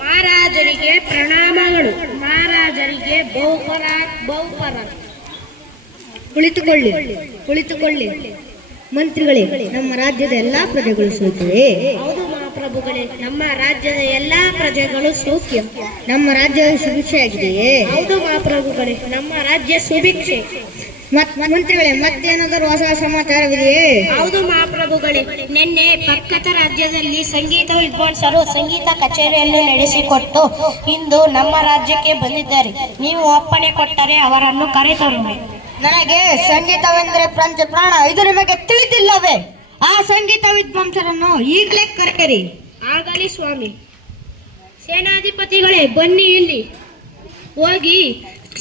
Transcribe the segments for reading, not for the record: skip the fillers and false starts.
ಮಹಾರಾಜರಿಗೆ ಪ್ರಣಾಮಗಳು. ಮಹಾರಾಜರಿಗೆ ಬಹುಪರ. ಕುಳಿತುಕೊಳ್ಳಿ ಕುಳಿತುಕೊಳ್ಳಿ. ಮಂತ್ರಿಗಳೇ, ನಮ್ಮ ರಾಜ್ಯದ ಎಲ್ಲಾ ಪ್ರಜೆಗಳು ಸೋತಿವೆ. ಹೌದು ಮಹಾಪ್ರಭುಗಳೇ, ನಮ್ಮ ರಾಜ್ಯದ ಎಲ್ಲಾ ಪ್ರಜೆಗಳು ಸೌಖ್ಯ. ನಮ್ಮ ರಾಜ್ಯ ಸುಭಿಕ್ಷೆಯಾಗಿದೆಯೇ? ಹೌದು ಮಹಾಪ್ರಭುಗಳೇ, ನಮ್ಮ ರಾಜ್ಯ ಸುಭಿಕ್ಷೆ. ಮಂತ್ರಿಗಳೇ, ಮತ್ತೇನಾದರೂ ಹೊಸ ಸಮಾಚಾರವಿದೆಯೇ? ಹೌದು ಮಹಾಪ್ರಭುಗಳೇ, ನಿನ್ನೆ ಪಕ್ಕದ ರಾಜ್ಯದಲ್ಲಿ ಸಂಗೀತ ವಿದ್ವಾಂಸರು ಸಂಗೀತ ಕಚೇರಿಯನ್ನು ನಡೆಸಿಕೊಟ್ಟು ಇಂದು ನಮ್ಮ ರಾಜ್ಯಕ್ಕೆ ಬಂದಿದ್ದಾರೆ. ನೀವು ಒಪ್ಪಣೆ ಕೊಟ್ಟರೆ ಅವರನ್ನು ಕರೆತರುವೆ. ನನಗೆ ಸಂಗೀತವೆಂದರೆ ಪ್ರಾಣ, ಇದು ನಿಮಗೆ ತಿಳಿದಿಲ್ಲವೇ? ಆ ಸಂಗೀತ ವಿದ್ವಾಂಸರನ್ನು ಈಗಲೇ ಕರೆಯಿರಿ. ಆಗಲಿ ಸ್ವಾಮಿ. ಸೇನಾಧಿಪತಿಗಳೇ, ಬನ್ನಿ ಇಲ್ಲಿ. ಹೋಗಿ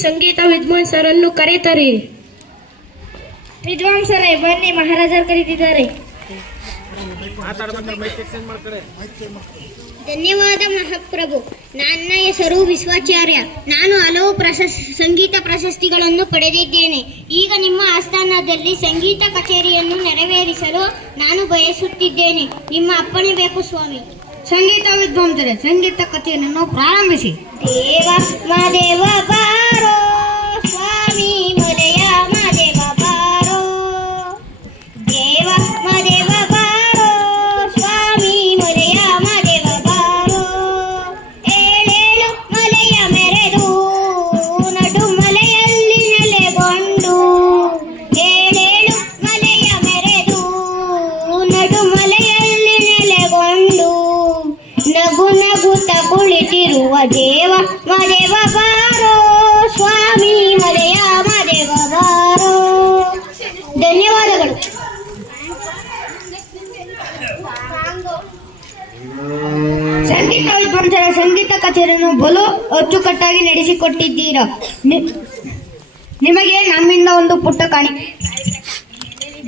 ಸಂಗೀತ ವಿದ್ವಾಂಸರನ್ನು ಕರೆತರಿ. ವಿದ್ವಾಂಸರೇ ಬನ್ನಿ, ಮಹಾರಾಜರು ಕರೀತಿದ್ದಾರೆ. ಧನ್ಯವಾದ ಮಹಾಪ್ರಭು. ನನ್ನ ಹೆಸರು ವಿಶ್ವಾಚಾರ್ಯ. ನಾನು ಹಲವು ಸಂಗೀತ ಪ್ರಶಸ್ತಿಗಳನ್ನು ಪಡೆದಿದ್ದೇನೆ. ಈಗ ನಿಮ್ಮ ಆಸ್ಥಾನದಲ್ಲಿ ಸಂಗೀತ ಕಚೇರಿಯನ್ನು ನೆರವೇರಿಸಲು ನಾನು ಬಯಸುತ್ತಿದ್ದೇನೆ. ನಿಮ್ಮ ಅಪ್ಪಣೆ ಬೇಕು ಸ್ವಾಮಿ. ಸಂಗೀತ ವಿದ್ವಾಂಸರೇ, ಸಂಗೀತ ಕಚೇರಿಯನ್ನು ಪ್ರಾರಂಭಿಸಿ. ದೇವ ಮದೇವ ಬಾರೋ ಸ್ವಾಮಿ, ಮದಯ ಮದೇವ ಬಾರೋ. ದೇವ ಮದೇವ ಬಾರೋ ಸ್ವಾಮಿ, ಮದಯ ಮದೇವ ಬಾರೋ. ಏಳೇಳು ಮಲೆಯ ಮೆರೆದು ನಡು ಮಲೆಯಲ್ಲಿ ನೆಲೆಗೊಂಡು. ಏಳೇಳು ಮಲೆಯ ಮೆರೆದು ನಡು ಮಲೆಯಲ್ಲಿ ನೆಲೆಗೊಂಡು. ನಗು ನಗುತ್ತ ಕುಳಿತಿರುವ ದೇವ ಮದೇವ ಬಾರೋ ಸ್ವಾಮಿ, ಮದಯ ಮದೇವ ಬಾರೋ. ಧನ್ಯವಾದಗಳು. ಸಂಗೀತ ವಿದ್ವಾಂಸರ ಸಂಗೀತ ಕಚೇರಿಯನ್ನು ಬಲು ಅಚ್ಚುಕಟ್ಟಾಗಿ ನಡೆಸಿಕೊಟ್ಟಿದ್ದೀರಾ. ನಿಮಗೆ ನಮ್ಮಿಂದ ಒಂದು ಪುಟ್ಟ ಕಾಣಿ.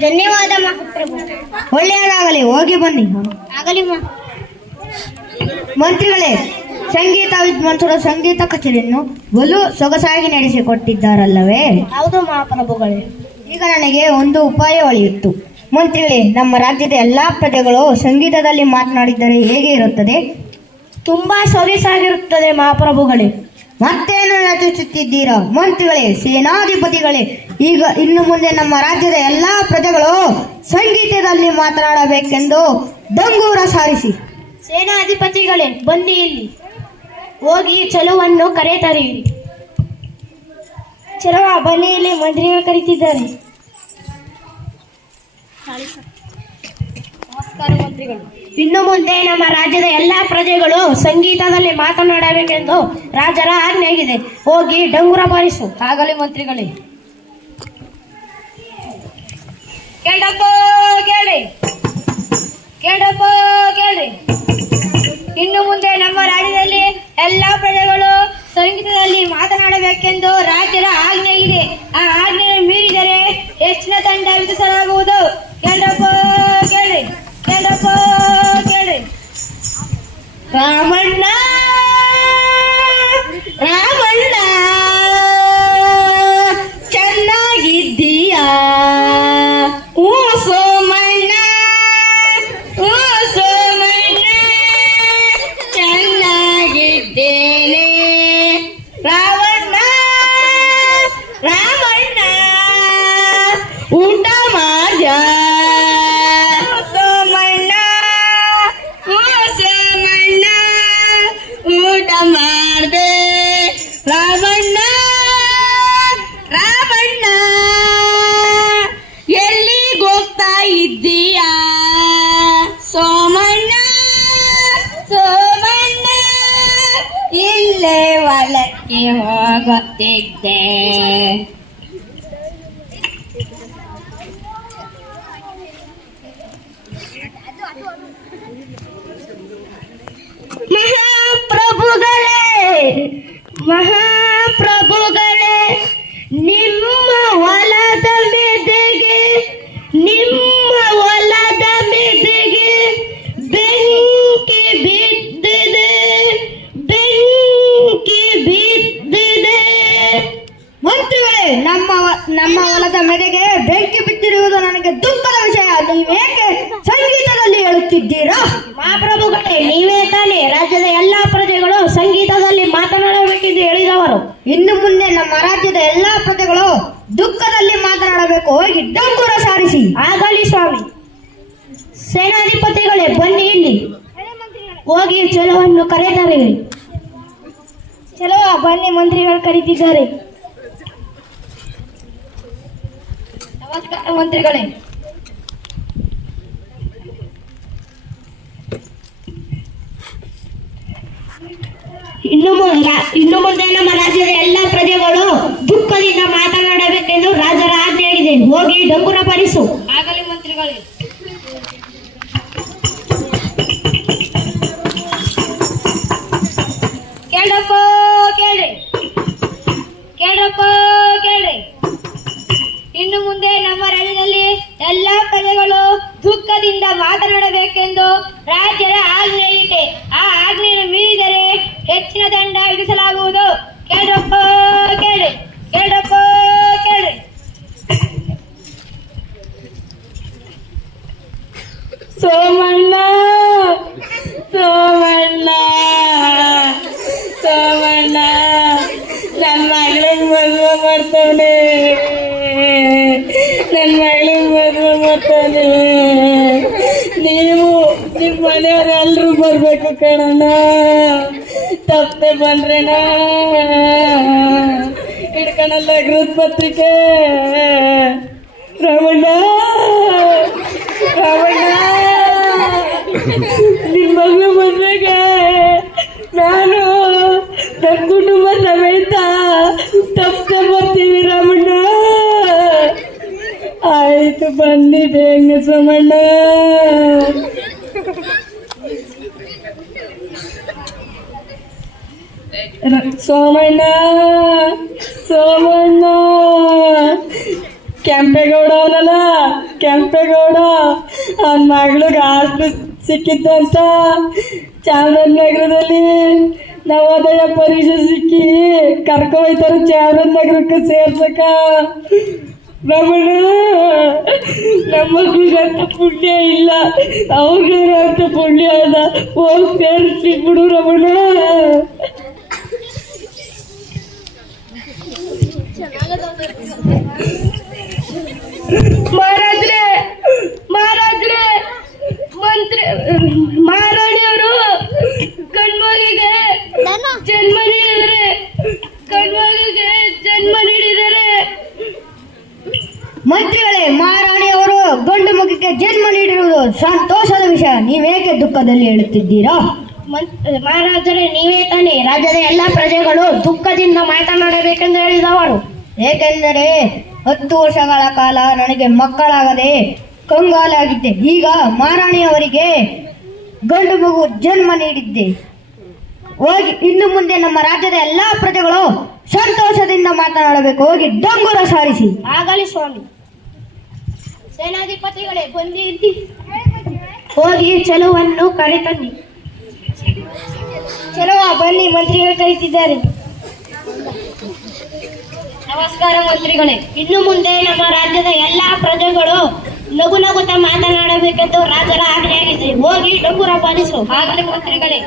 ಧನ್ಯವಾದ ಮಹಾಪ್ರಭು. ಒಳ್ಳೆಯದಾಗಲಿ, ಹೋಗಿ ಬನ್ನಿ. ಆಗಲಿ ಮಂತ್ರಿಗಳೇ, ಸಂಗೀತ ವಿದ್ವಾಂಸರ ಸಂಗೀತ ಕಚೇರಿಯನ್ನು ಬಲು ಸೊಗಸಾಗಿ ನಡೆಸಿಕೊಟ್ಟಿದ್ದಾರಲ್ಲವೇ? ಹೌದು ಮಹಾಪ್ರಭುಗಳೇ. ಈಗ ನನಗೆ ಒಂದು ಉಪಾಯ ಒಳೆಯಿತು. ಮಂತ್ರಿಗಳೇ, ನಮ್ಮ ರಾಜ್ಯದ ಎಲ್ಲಾ ಪ್ರಜೆಗಳು ಸಂಗೀತದಲ್ಲಿ ಮಾತನಾಡಿದರೆ ಹೇಗೆ ಇರುತ್ತದೆ? ತುಂಬಾ ಸೊಗಸಾಗಿರುತ್ತದೆ ಮಹಾಪ್ರಭುಗಳೇ. ಮತ್ತೇನು ಯೋಚಿಸುತ್ತಿದ್ದೀರಾ? ಮಂತ್ರಿಗಳೇ, ಸೇನಾಧಿಪತಿಗಳೇ, ಈಗ ಇನ್ನು ಮುಂದೆ ನಮ್ಮ ರಾಜ್ಯದ ಎಲ್ಲಾ ಪ್ರಜೆಗಳು ಸಂಗೀತದಲ್ಲಿ ಮಾತನಾಡಬೇಕೆಂದು ಡಂಗೂರ ಸಾರಿಸಿ. ಸೇನಾಧಿಪತಿಗಳೇ, ಬನ್ನಿ ಇಲ್ಲಿ. ಹೋಗಿ ಚಲುವನ್ನು ಕರೆತರಿರಿ. ಚಲುವ, ಬನ್ನಿ ಇಲ್ಲಿ, ಮಂತ್ರಿಗಳು ಕರೀತಿದ್ದಾರೆ. ನಮಸ್ಕಾರ ಮಂತ್ರಿಗಳು. ಇನ್ನು ಮುಂದೆ ನಮ್ಮ ರಾಜ್ಯದ ಎಲ್ಲಾ ಪ್ರಜೆಗಳು ಸಂಗೀತದಲ್ಲಿ ಮಾತನಾಡಬೇಕೆಂದು ರಾಜರ ಆಜ್ಞೆಯಾಗಿದೆ. ಹೋಗಿ ಡಂಗುರ ಬಾರಿಸು. ಆಗಲಿ ಮಂತ್ರಿಗಳೇ. ಕೇಳಪ್ಪ ಕೇಳಿ, ಕೇಳಪ್ಪ ಕೇಳಿ. ಇನ್ನು ಮುಂದೆ ನಮ್ಮ ರಾಜ್ಯದಲ್ಲಿ ಎಲ್ಲಾ ಪ್ರಜೆಗಳು ಸಂಗೀತದಲ್ಲಿ ಮಾತನಾಡಬೇಕೆಂದು ರಾಜ್ಯದ ಆಜ್ಞೆ ಇದೆ. ಆ ಆಜ್ಞೆಯನ್ನು ಮೀರಿದರೆ ಹೆಚ್ಚಿನ ದಂಡ ವಿಧಿಸಲಾಗುವುದು. ಕೇಳಪ್ಪ ಕೇಳಿ, ಕೇಳಪ್ಪ ಕೇಳಿ. ರಾಮಣ್ಣ ರಾಮಣ್ಣ, ಚೆನ್ನಾಗಿದ್ದೀಯಾ? ಓ ಸೋಮಣ್ಣ, ಓ ಸೋಮಣ್ಣ, ಚೆನ್ನಾಗಿದ್ದೇನೆ. ರಾಮಣ್ಣ ರಾಮಣ್ಣ, ಊಟ ಮಾಡ್ಯಾ? ಸೋಮಣ್ಣ, ಓ ಸೋಮಣ್ಣ, ಊಟ ಮಾಡ್ದೆ. ರಾಮಣ್ಣ ರಾಮಣ್ಣ, ಎಲ್ಲಿಗೆ ಹೋಗ್ತಾ ಇದ್ದೀಯಾ? ಸೋಮಣ್ಣ ಸೋಮಣ್ಣ, ಇಲ್ಲೇ ಹೊಲಕ್ಕೆ ಹೋಗುತ್ತಿದ್ದೆ. ಮಹಾಪ್ರಭುಗಳೇ, ಮಹಾಪ್ರಭುಗಳೇ, ನಿಮ್ಮ ಹೊಲದ ಮೆದೆಗೆ, ನಿಮ್ಮ ಹೊಲದ ಮೆದೆಗೆ ಬೆಂಕಿ ಬಿದ್ದಿದೆ, ಬೆಂಕಿ ಬಿದ್ದಿದೆ. ಮಂತ್ರಿಗಳೇ, ನಮ್ಮ ಹೊಲದ ಮೆದೆಗೆ ಬೆಂಕಿ ಬಿದ್ದಿರುವುದು ನನಗೆ ದುಃಖದ ವಿಷಯ. ನೀವೇಕೆ ಸಂಗೀತದಲ್ಲಿ ಹೇಳುತ್ತಿದ್ದೀರಾ? ಮಹಾಪ್ರಭುಗಳೇ, ನೀವೇ ತಾನೇ ರಾಜ್ಯದ ಎಲ್ಲಾ ಪ್ರಜೆಗಳು ಸಂಗೀತದಲ್ಲಿ ಮಾತನಾಡಬೇಕೆಂದು ಹೇಳಿದವರು. ಇನ್ನು ಮುಂದೆ ನಮ್ಮ ರಾಜ್ಯದ ಎಲ್ಲಾ ಪ್ರಜೆಗಳು ದುಃಖದಲ್ಲಿ ಮಾತನಾಡಬೇಕು. ಹೋಗಿ ಡಂಗುರ ಸಾರಿಸಿ. ಆಗಲಿ ಸ್ವಾಮಿ. ಸೇನಾಧಿಪತಿಗಳೇ ಬನ್ನಿ ಇಲ್ಲಿ. ಹೋಗಿ ಚಲೋವನ್ನು ಕರೆದರೆ. ಚಲೋ ಬನ್ನಿ, ಮಂತ್ರಿಗಳು ಕರೀತಿದ್ದಾರೆ. ನಮಸ್ಕಾರ ಮಂತ್ರಿಗಳೇ. ಇನ್ನು ಮುಂದೆ ನಮ್ಮ ರಾಜ್ಯದ ಎಲ್ಲ ಪ್ರಜೆಗಳು ದುಃಖದಿಂದ ಮಾತನಾಡಬೇಕೆಂದು ರಾಜರ ಆಜ್ಞೆಯಾಗಿದೆ. ಹೋಗಿ ಡಂಗುರ ಬಾರಿಸು. ಆಗಲಿ ಮಂತ್ರಿಗಳೇ. ಕೇಳಪ್ಪ ಕೇಳ್ರಿ, ಕೇಳಪ್ಪ ಕೇಳ್ರಿ. ಇನ್ನು ಮುಂದೆ ನಮ್ಮ ರಾಜ್ಯದಲ್ಲಿ ಎಲ್ಲಾ ಪ್ರಜೆಗಳು ದುಃಖದಿಂದ ಮಾತನಾಡಬೇಕೆಂದು ರಾಜ್ಯದ ಆಜ್ಞೆ ಇದೆ. ಆ ಆಜ್ಞೆಯನ್ನು ಮೀರಿದರೆ ಹೆಚ್ಚಿನ ದಂಡ ವಿಧಿಸಲಾಗುವುದು. ಕೇಳ್ರಪ್ಪ ಕೇಳ್ರಿ, ಕೇಳ್ರಪ್ಪ ಕೇಳ್ರಿ. ಸೋಮಣ್ಣ ಸೋಮಣ್ಣ ಸೋಮಣ್ಣ ನನ್ನ ಮಗಳಿಗೆ ಮದುವೆ ಮಾಡ್ತಾನೆ, ನನ್ನ ಮಗಳಿಗೆ ಮದುವೆ ಮಾಡ್ತಾನೆ. ನೀವು ನಿಮ್ಮ ಮನೆಯವರೆಲ್ಲರೂ ಬರ್ಬೇಕು ಕಣಣ್ಣ. ತಪ್ಪದೆ ಬಂದ್ರೇನ ಹಿಡ್ಕಣಲ್ಲ ಗೃಹ ಪತ್ರಿಕೆ. ರಮಣ್ಣ ರಮಣ್ಣ, ನಿಮ್ಮ ಮಗಳು ಮದುವೆಗೆ ನಾನು ನನ್ನ ಕುಟುಂಬ ಸಮೇತ ತಪ್ಪದೆ ಬರ್ತೀವಿ ರಾಮಣ್ಣ. ಆಯ್ತು ಬನ್ನಿ ಬೇಗ ಸೋಮಣ್ಣ. ಸೋಮಣ್ಣ ಸೋಮಣ್ಣ, ಕೆಂಪೇಗೌಡ ಅವನಲ್ಲ ಕೆಂಪೇಗೌಡ, ಅವನ ಮಗಳಿಗೆ ಆಸ್ತಿ ಸಿಕ್ಕಿದ್ದಂತ ಚಾಮರಾಜನಗರದಲ್ಲಿ ನವೋದಯ ಪರೀಕ್ಷೆ ಸಿಕ್ಕಿ ಕರ್ಕೊಯ್ತಾರ ಚಾಮರಾಜನಗರಕ್ಕೆ ಸೇರ್ಸಕ. ರಮಣ, ನಮ್ಮ ಮಕ್ಳಿಗಂತ ಪುಣ್ಯ ಇಲ್ಲ, ಅವ್ರಿಗಂತ ಪುಣ್ಯ ಅಲ್ಲ. ಹೋಗಿ ಸೇರಿಸಿ ಬಿಡು ರಮಣ. ಮಹಾರಾಜ್ರೆ ಮಹಾರಾಜ್ರೆ, ಮಂತ್ರಿ ಮಹಾರಾಣಿಯವರು ಕಣ್ಮಗಿಗೆ ಜನ್ಮ ನೀಡಿದರೆ, ಕಣ್ಮಗಿಗೆ ಜನ್ಮ ನೀಡಿದರೆ. ಮಂತ್ರಿಗಳೇ, ಮಹಾರಾಣಿಯವರು ಗಂಡು ಮಗುವಿಗೆ ಜನ್ಮ ನೀಡಿರುವುದು ಸಂತೋಷದ ವಿಷಯ. ನೀವೇಕೆ ದುಃಖದಲ್ಲಿ ಹೇಳುತ್ತಿದ್ದೀರಾ? ಮಹಾರಾಜರೇ, ನೀವೇ ತಾನೇ ರಾಜ್ಯದ ಎಲ್ಲ ಪ್ರಜೆಗಳು ದುಃಖದಿಂದ ಮಾತನಾಡಬೇಕೆಂದು ಹೇಳಿದವರು. ಏಕೆಂದರೆ 10 ವರ್ಷಗಳ ಕಾಲ ನನಗೆ ಮಕ್ಕಳಾಗದೆ ಕಂಗಾಲಾಗಿದ್ದೆ. ಈಗ ಮಹಾರಾಣಿಯವರಿಗೆ ಗಂಡು ಮಗು ಜನ್ಮ ನೀಡಿದ್ದೆ. ಹೋಗಿ ಇನ್ನು ಮುಂದೆ ನಮ್ಮ ರಾಜ್ಯದ ಎಲ್ಲಾ ಪ್ರಜೆಗಳು ಸಂತೋಷದಿಂದ ಮಾತನಾಡಬೇಕು. ಹೋಗಿ ಡಂಗುರ ಸಾರಿಸಿ. ಆಗಲಿ ಸ್ವಾಮಿ. ಸೇನಾಧಿಪತಿಗಳೇ ಬಂದಿ, ಹೋಗಿ ಚಲುವನ್ನು ಕರೆತನ್ನಿ. ಚಲುವ ಬನ್ನಿ, ಮಂತ್ರಿಗಳು ಕರೀತಿದ್ದಾರೆ. ನಮಸ್ಕಾರ ಮಂತ್ರಿಗಳೇ. ಇನ್ನು ಮುಂದೆ ನಮ್ಮ ರಾಜ್ಯದ ಎಲ್ಲಾ ಪ್ರಜೆಗಳು ನಗು ನಗುತ್ತಾ ಮಾತನಾಡಬೇಕೆಂದು ರಾಜರ ಆಜ್ಞೆಯಾಗಿದೆ. ಹೋಗಿ ಡಂಗುರ ಬಾರಿಸು. ಆಗಲಿ ಮಂತ್ರಿಗಳೇ.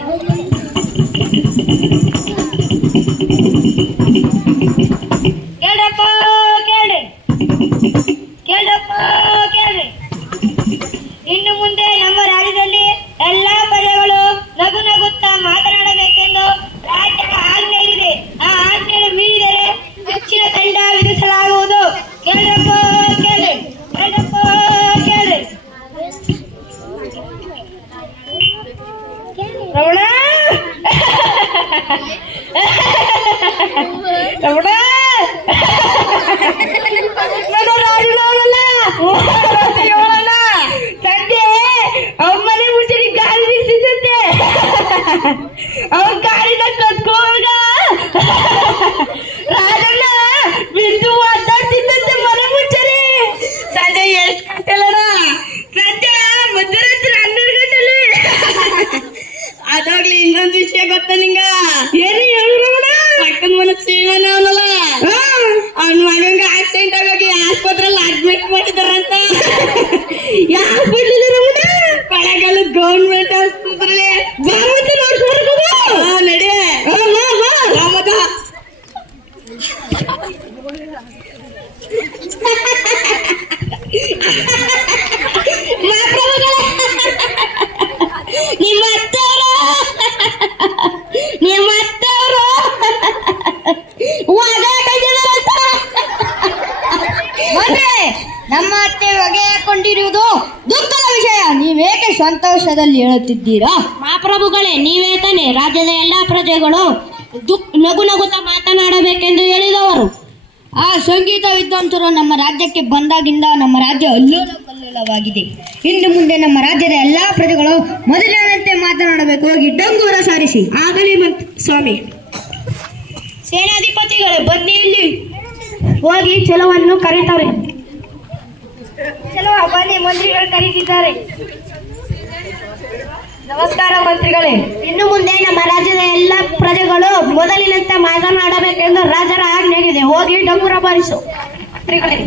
ಕೇಳಪ್ಪ ಕೇಳ್ರಿ, ಕೇಳಪ್ಪ ಕೇಳ್ರಿ. ಇನ್ನು ಮುಂದೆ ನಮ್ಮ ರಾಜ್ಯದಲ್ಲಿ ಎಲ್ಲಾ ಪ್ರಜೆಗಳು ನಗು ನಗುತ್ತಾ ಮಾತನಾಡಬೇಕೆಂದು ರಾಜ್ಯದ ಆಜ್ಞೆ ಇದೆ. ಆ ಆಜ್ಞೆಯನ್ನು ಮೀರಿದರೆ ಹೆಚ್ಚಿನ ದಂಡ ವಿಧಿಸಲಾಗುವುದು. ಕೇಳಪ್ಪ ಕೇಳ್ರಿ, ಕೇಳಪ್ಪ ಕೇಳ್ರಿ. ರಮಣ ರಮಣ, ನಾನು ರಾಜನವನಲ್ಲ, ಸಂಜೆ ಅವ್ರ ಮನೆ ಮುಂಚೆ ಗಾಳಿ ಬೀಸಿದ್ದಂತೆ. ಅವ್ರ ಗಾಳಿನ ಕತ್ಕೋಗ ರಾಜಣ್ಣ ಬಿದ್ದು ಒದ್ದಾಡ್ತಿದ್ದಂತೆ ಮನೆ ಮುಂಚೆ. ಸಂಜೆ ಎಷ್ಟು ಗಂಟೆಲ್ಲಣ? ಸಂಜೆ ಮಧ್ಯರಾತ್ರಿ 12 ಗಂಟೆಲಿ. ಅದಾಗ್ಲಿ ಇನ್ನೊಂದು ವಿಷಯ ಗೊತ್ತ ನಿಂಗ? ಏನು ಹೇಳೋಣ? ಪಕ್ಕದ ಮನೆ ಸೀಮನ ಅವನಲ್ಲ, ಅವನ ಮಗಂಗ ಆಕ್ಸಿಡೆಂಟ್ ಆಗಿ ಆಸ್ಪತ್ರೆಯಲ್ಲಿ ಅಡ್ಮಿಟ್ ಮಾಡಿದಾರಂತ. ಯಾವ ಹಾಸ್ಪಿಟ್ಲ್? ಕೊಳೆಗಾಲದ ಗೌರ್ಮೆಂಟ್ ಆಸ್ಪತ್ರೆ. ನಡಿ ರಾಮದ. ನಿಮ್ಮ ಅತ್ತೆಯವರು ಮಂತ್ರಿ, ನಮ್ಮ ಅತ್ತೆ ಹೊಗೆ ಹಾಕೊಂಡಿರುವುದು ದುಃಖದ ವಿಷಯ. ನೀವೇಕೆ ಸಂತೋಷದಲ್ಲಿ ಹೇಳುತ್ತಿದ್ದೀರಾ? ಮಹಾಪ್ರಭುಗಳೇ, ನೀವೇ ತಾನೆ ರಾಜ್ಯದ ಎಲ್ಲಾ ಪ್ರಜೆಗಳು ನಗು ನಗುತ್ತಾ ಮಾತನಾಡಬೇಕೆಂದು ಹೇಳಿದವರು. ಆ ಸಂಗೀತ ವಿದ್ವಾಂಸರು ನಮ್ಮ ರಾಜ್ಯಕ್ಕೆ ಬಂದಾಗಿಂದ ನಮ್ಮ ರಾಜ್ಯ ಅಲ್ಲೋಲ ಕಲ್ಲೋಲವಾಗಿದೆ. ಇನ್ನು ಮುಂದೆ ನಮ್ಮ ರಾಜ್ಯದ ಎಲ್ಲಾ ಪ್ರಜೆಗಳು ಮೊದಲಿನಂತೆ ಮಾತನಾಡಬೇಕು. ಹೋಗಿ ಡಂಗೂರ ಸಾರಿಸಿ. ಆಗಲಿ ಸ್ವಾಮಿ. ಸೇನಾಧಿಪತಿಗಳೇ, ಬನ್ನಿ ಇಲ್ಲಿ. ಹೋಗಿ ಚೆಲುವನ್ನು ಕರೀತಾರೆ. ಚೆಲುವ ಬನ್ನಿ, ಮಂತ್ರಿಗಳು ಕರೀತಿದ್ದಾರೆ. ನಮಸ್ಕಾರ ಮಂತ್ರಿಗಳೇ. ಇನ್ನು ಮುಂದೆ ನಮ್ಮ ರಾಜ್ಯದ ಎಲ್ಲ ಪ್ರಜೆಗಳು ಮೊದಲಿನಂತೆ ಮಾತನಾಡಬೇಕೆಂದು ರಾಜರ ಆಜ್ಞೆಯಾಗಿದೆ. ಹೋಗಿ ಡಂಗುರ ಬಾರಿಸು ಮಂತ್ರಿಗಳೇ.